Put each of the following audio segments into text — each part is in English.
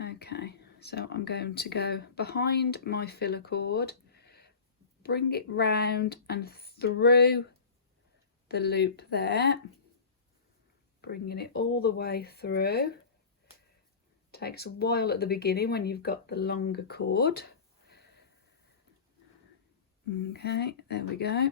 Okay, so I'm going to go behind my filler cord, bring it round and through the loop there, bringing it all the way through. Takes a while at the beginning when you've got the longer cord. Okay, there we go.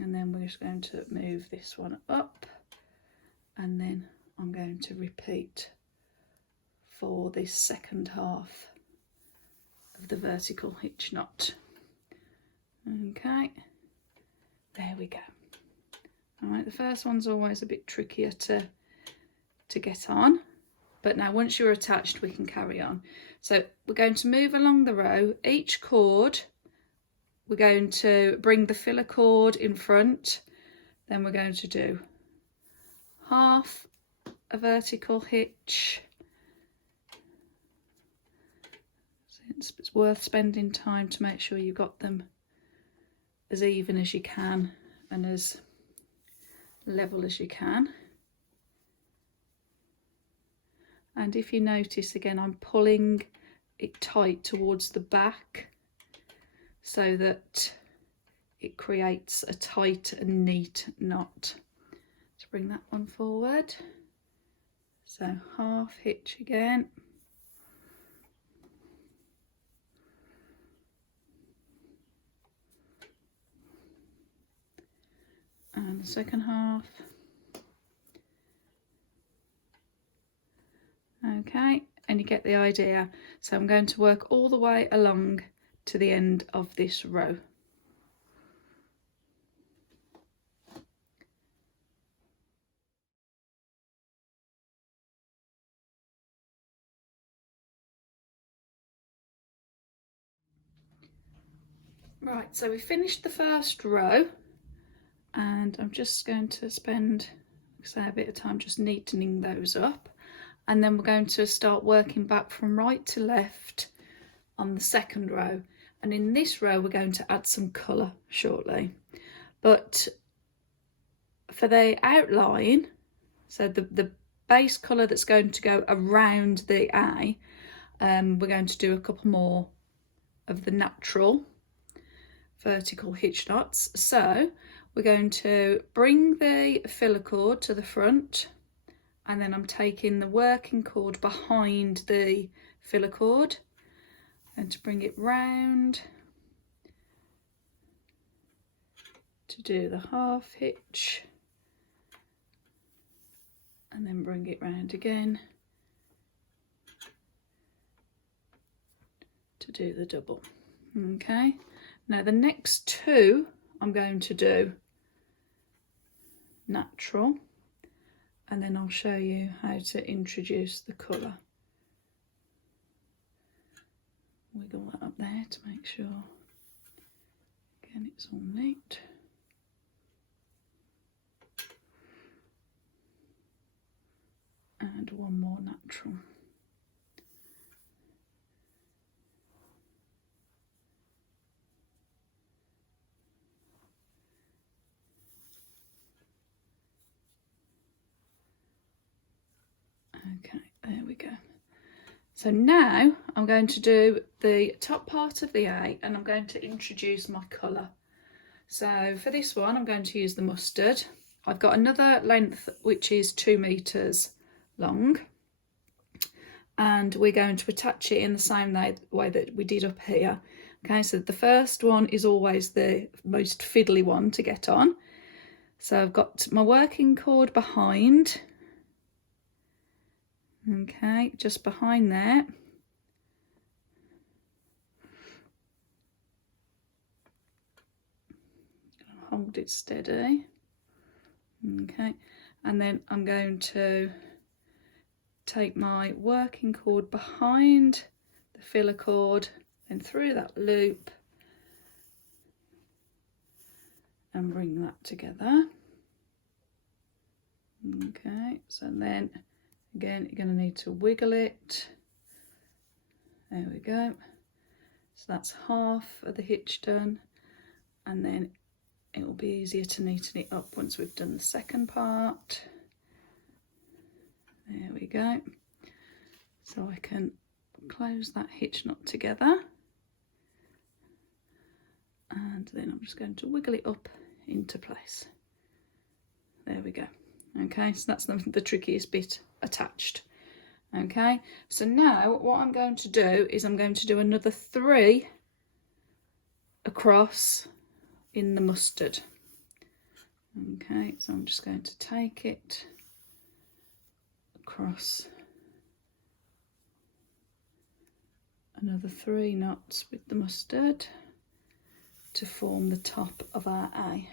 And then we're just going to move this one up, and then I'm going to repeat for this second half of the vertical hitch knot. Okay, there we go. All right, the first one's always a bit trickier to get on, but now once you're attached we can carry on. So we're going to move along the row. Each cord we're going to bring the filler cord in front, then we're going to do half a vertical hitch. It's worth spending time to make sure you've got them as even as you can and as level as you can. And if you notice, again, I'm pulling it tight towards the back so that it creates a tight and neat knot. To bring that one forward. So half hitch again. And the second half. Okay, and you get the idea. So I'm going to work all the way along to the end of this row. Right, so we finished the first row, and I'm just going to spend, say, a bit of time just neatening those up, and then we're going to start working back from right to left on the second row. And in this row we're going to add some colour shortly, but for the outline, so the base colour that's going to go around the eye, we're going to do a couple more of the natural vertical hitch knots. So we're going to bring the filler cord to the front, and then I'm taking the working cord behind the filler cord and to bring it round to do the half hitch, and then bring it round again to do the double. Okay, now the next two I'm going to do natural, and then I'll show you how to introduce the colour. Wiggle that up there to make sure, again, it's all neat. And one more natural. Okay, there we go. So now I'm going to do the top part of the eye, and I'm going to introduce my colour. So for this one I'm going to use the mustard. I've got another length which is 2 meters long, and we're going to attach it in the same way that we did up here. Okay, so the first one is always the most fiddly one to get on. So I've got my working cord behind, okay, just behind there. Hold it steady, okay, and then I'm going to take my working cord behind the filler cord and through that loop and bring that together. Okay, so then again you're going to need to wiggle it. There we go. So that's half of the hitch done, and then it will be easier to neaten it up once we've done the second part. There we go. So I can close that hitch knot together, and then I'm just going to wiggle it up into place. There we go. Okay, so that's the trickiest bit attached. Okay, so now what I'm going to do is I'm going to do another 3 across in the mustard. Okay, so I'm just going to take it across another 3 knots with the mustard to form the top of our A.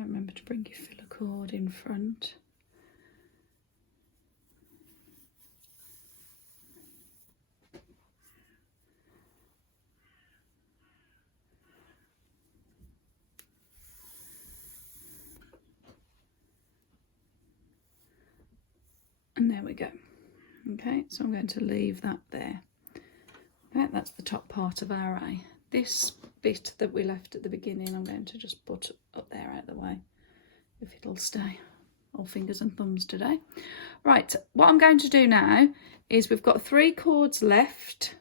Remember to bring your filler cord in front. And there we go. Okay, so I'm going to leave that there. Okay, that's the top part of our eye. This bit that we left at the beginning, I'm going to just put up there out of the way, if it'll stay. All fingers and thumbs today. Right, what I'm going to do now is we've got 3 cords left,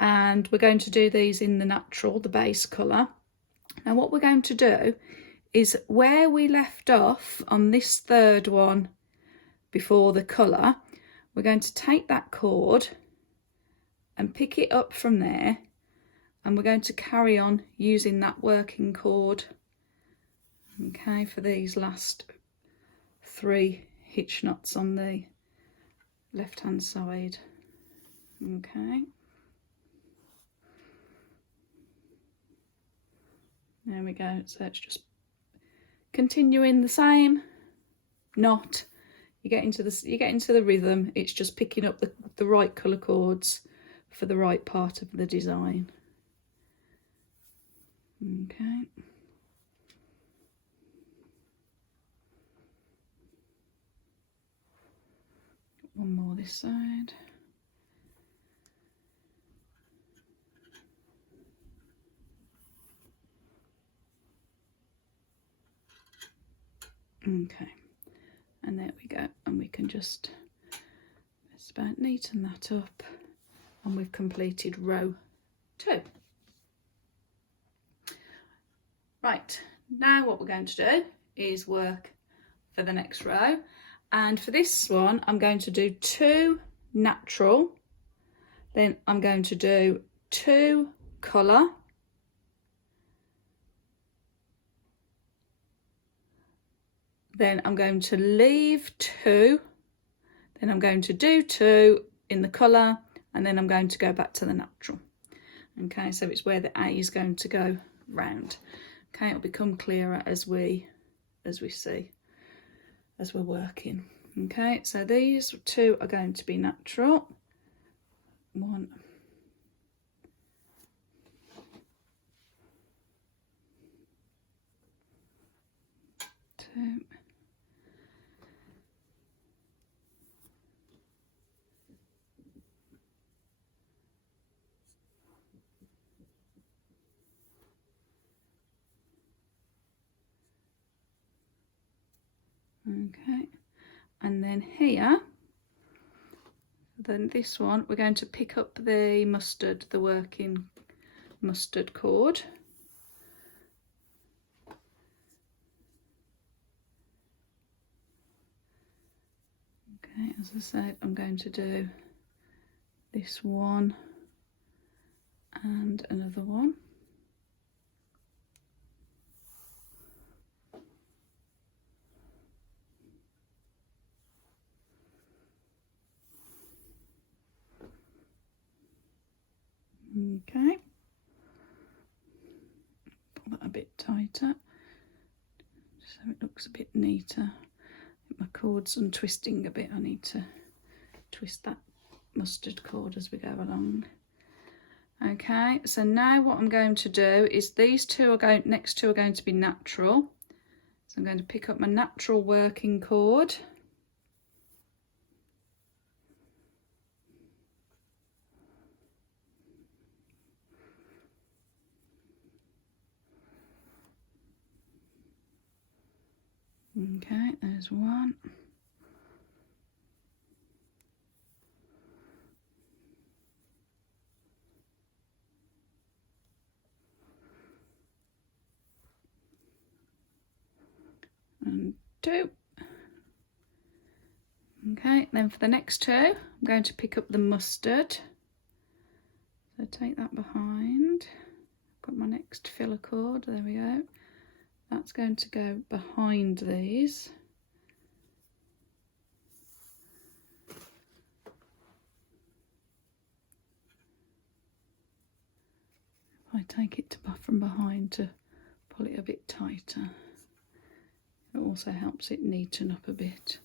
and we're going to do these in the natural, the base colour. Now what we're going to do is where we left off on this 3rd one before the colour, we're going to take that cord and pick it up from there, and we're going to carry on using that working cord, okay, for these last 3 hitch knots on the left hand side. Okay, there we go. So it's just continuing the same knot. You get into the rhythm. It's just picking up the right colour cords for the right part of the design. Okay. One more this side. Okay, and there we go, and we can just about neaten that up, and we've completed row 2. Right, now what we're going to do is work for the next row, and for this one I'm going to do 2 natural, then I'm going to do 2 colour, then I'm going to leave 2, then I'm going to do 2 in the colour, and then I'm going to go back to the natural. Okay, so it's where the A is going to go round. Okay, it'll become clearer as we see as we're working. Okay, so these 2 are going to be natural. 1, 2, okay, and then here, then this one, we're going to pick up the mustard, the working mustard cord. Okay, as I said, I'm going to do this one and another one. Okay, pull that a bit tighter so it looks a bit neater. I think my cord's untwisting a bit. I need to twist that mustard cord as we go along. Okay, so now what I'm going to do is these next two are going to be natural. So I'm going to pick up my natural working cord. Okay, there's one. And two. Okay, then for the next two, I'm going to pick up the mustard. So take that behind. Got my next filler cord, there we go. That's going to go behind these. If I take it from behind to pull it a bit tighter, it also helps it neaten up a bit.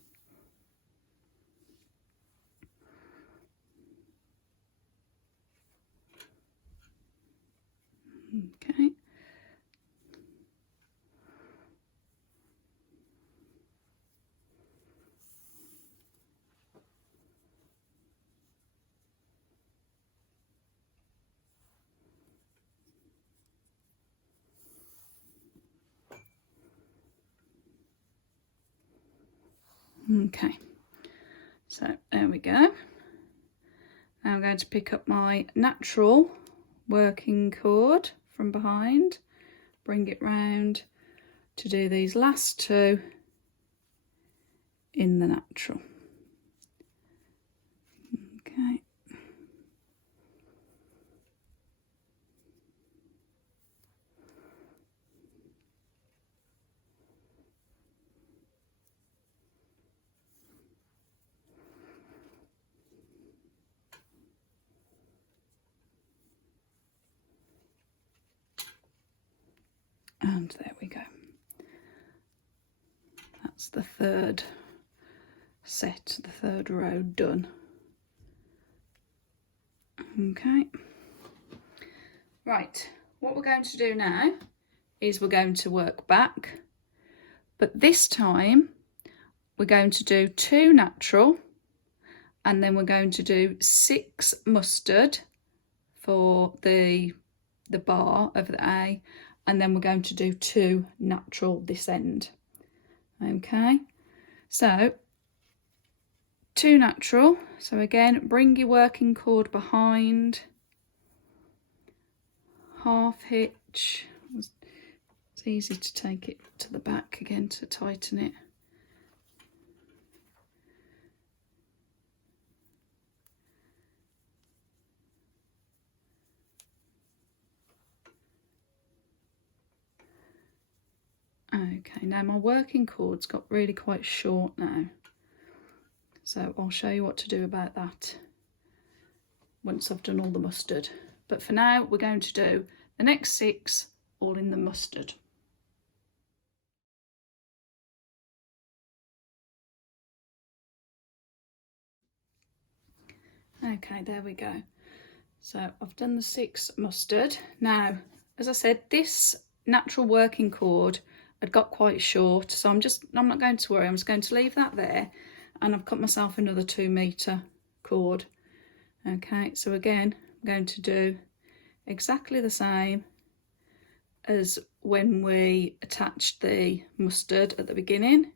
Okay. Okay, so there we go. Now I'm going to pick up my natural working cord from behind, bring it round to do these last two in the natural. Okay. And there we go. That's the third set, the third row done. Okay. Right, what we're going to do now is we're going to work back, but this time we're going to do 2 natural, and then we're going to do 6 mustard for the bar of the A, and then we're going to do 2 natural this end. Okay, so 2 natural. So again, bring your working cord behind, half hitch. It's easy to take it to the back again to tighten it. Okay, now my working cord's got really quite short now, so I'll show you what to do about that once I've done all the mustard. But for now, we're going to do the next 6 all in the mustard. Okay, there we go. So I've done the 6 mustard. Now, as I said, this natural working cord had got quite short, so I'm not going to worry. I'm just going to leave that there, and I've cut myself another 2 metre cord. Okay, so again, I'm going to do exactly the same as when we attached the mustard at the beginning.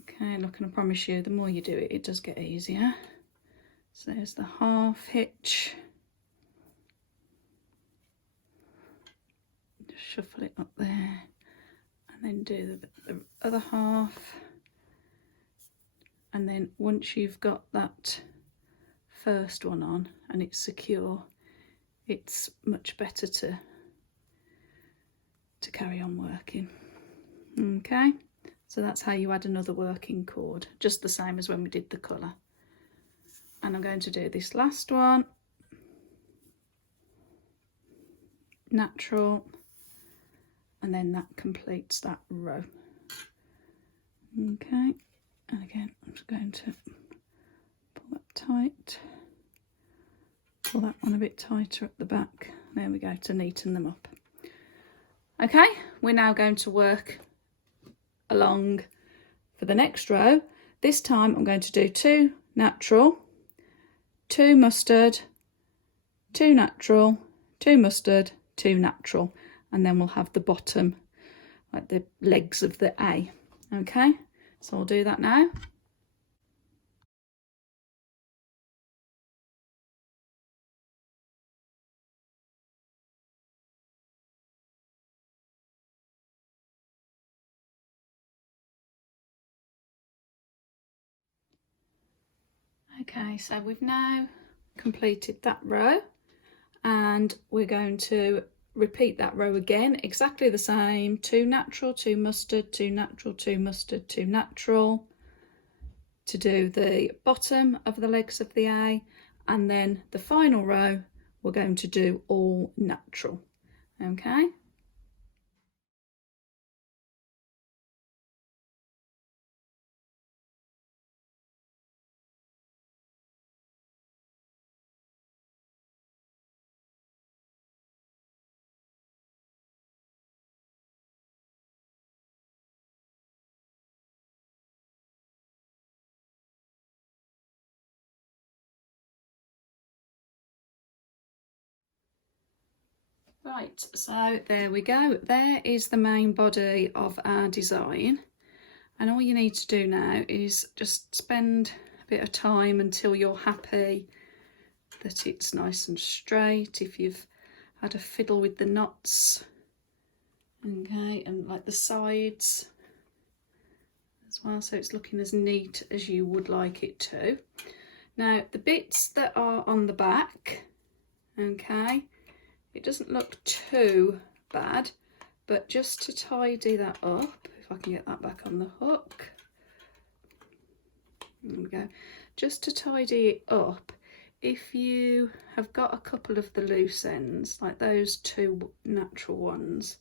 Okay, look, and I promise you, the more you do it, it does get easier. So there's the half hitch. Just shuffle it up there, and then do the other half. And then once you've got that first one on and it's secure, it's much better to carry on working. Okay, so that's how you add another working cord, just the same as when we did the colour. And I'm going to do this last one, natural, and then that completes that row. Okay, and again I'm just going to pull that tight. Pull that one a bit tighter at the back. There we go, to neaten them up. Okay, we're now going to work along for the next row. This time I'm going to do 2 natural, 2 mustard, 2 natural, 2 mustard, 2 natural, and then we'll have the bottom, like the legs of the A. Okay, so I'll do that now. Okay, so we've now completed that row, and we're going to repeat that row again, exactly the same. 2 natural, 2 mustard, 2 natural, 2 mustard, 2 natural, to do the bottom of the legs of the A, and then the final row we're going to do all natural. Okay. Right, so there we go. There is the main body of our design, and all you need to do now is just spend a bit of time until you're happy that it's nice and straight. If you've had a fiddle with the knots, okay, and like the sides as well, so it's looking as neat as you would like it to. Now the bits that are on the back, okay, it doesn't look too bad, but just to tidy that up, if I can get that back on the hook, there we go, just to tidy it up, if you have got a couple of the loose ends, like those 2 natural ones,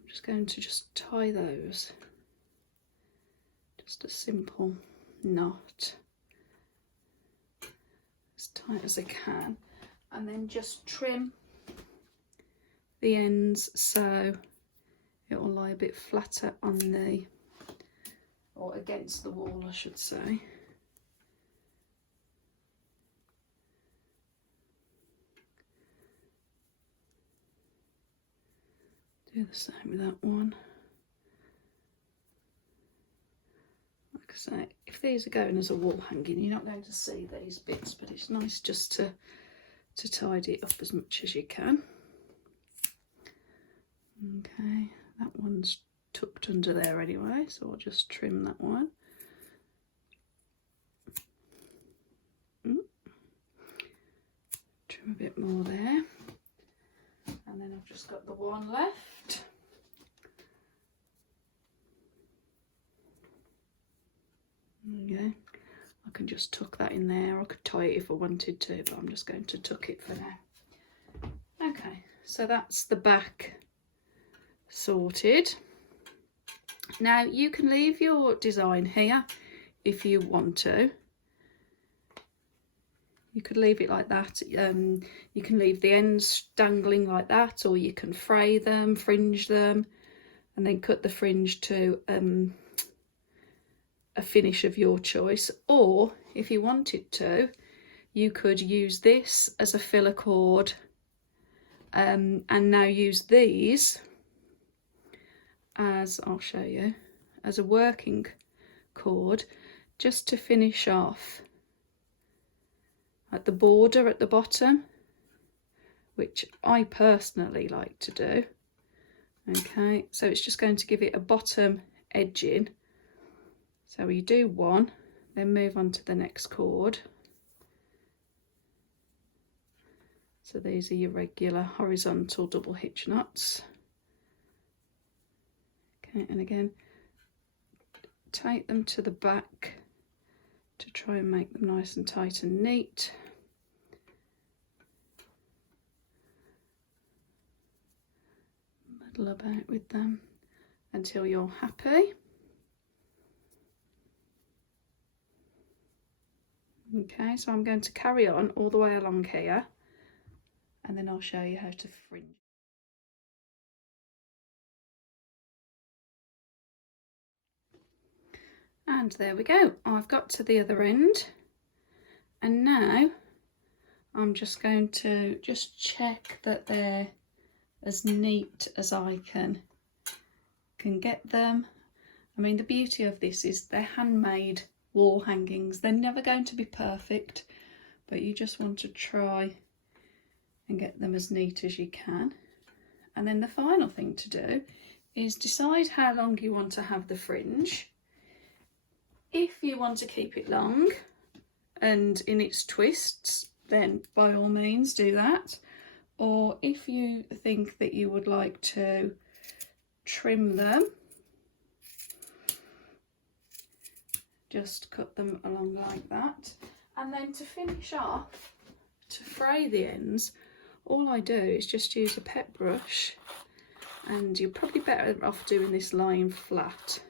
I'm just going to just tie those, just a simple knot, as tight as I can, and then just trim the ends so it will lie a bit flatter on the, or against the wall I should say. Do the same with that one. Like I say, if these are going as a wall hanging, you're not going to see these bits, but it's nice just to tidy it up as much as you can. Okay, that one's tucked under there anyway, so I'll just trim that one. Trim a bit more there, and then I've just got the one left. Okay, I can just tuck that in there. I could tie it if I wanted to, but I'm just going to tuck it for now. Okay, so that's the back sorted. Now you can leave your design here if you want to. You could leave it like that. You can leave the ends dangling like that, or you can fray them, fringe them, and then cut the fringe to a finish of your choice. Or if you wanted to, you could use this as a filler cord, and now use these as, I'll show you, as a working cord, just to finish off at the border at the bottom, which I personally like to do. Okay, so it's just going to give it a bottom edging. So you do one, then move on to the next cord. So these are your regular horizontal double hitch knots. Okay, and again, take them to the back to try and make them nice and tight and neat. Muddle about with them until you're happy. Okay, so I'm going to carry on all the way along here, and then I'll show you how to fringe. And there we go, I've got to the other end, and now I'm just going to check that they're as neat as I can get them. I mean, the beauty of this is they're handmade wall hangings. They're never going to be perfect, but you just want to try and get them as neat as you can. And then the final thing to do is decide how long you want to have the fringe. If you want to keep it long and in its twists, then by all means do that. Or if you think that you would like to trim them, just cut them along like that. And then to finish off, to fray the ends, all I do is just use a pet brush, and you're probably better off doing this lying flat.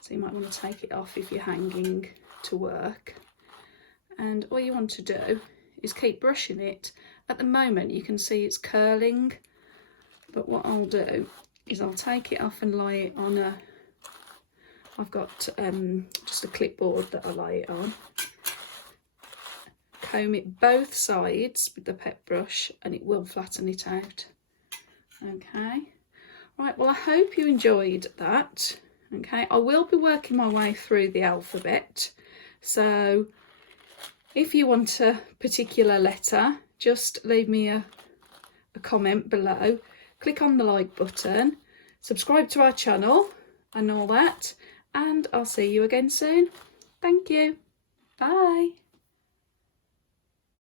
So you might want to take it off if you're hanging to work. And all you want to do is keep brushing it. At the moment you can see it's curling, but what I'll do is I'll take it off and lie it on a, I've got just a clipboard that I lie it on. Comb it both sides with the pet brush and it will flatten it out. Okay, right, well I hope you enjoyed that. Okay, I will be working my way through the alphabet, so if you want a particular letter, just leave me a comment below, click on the like button, subscribe to our channel and all that, and I'll see you again soon. Thank you. Bye.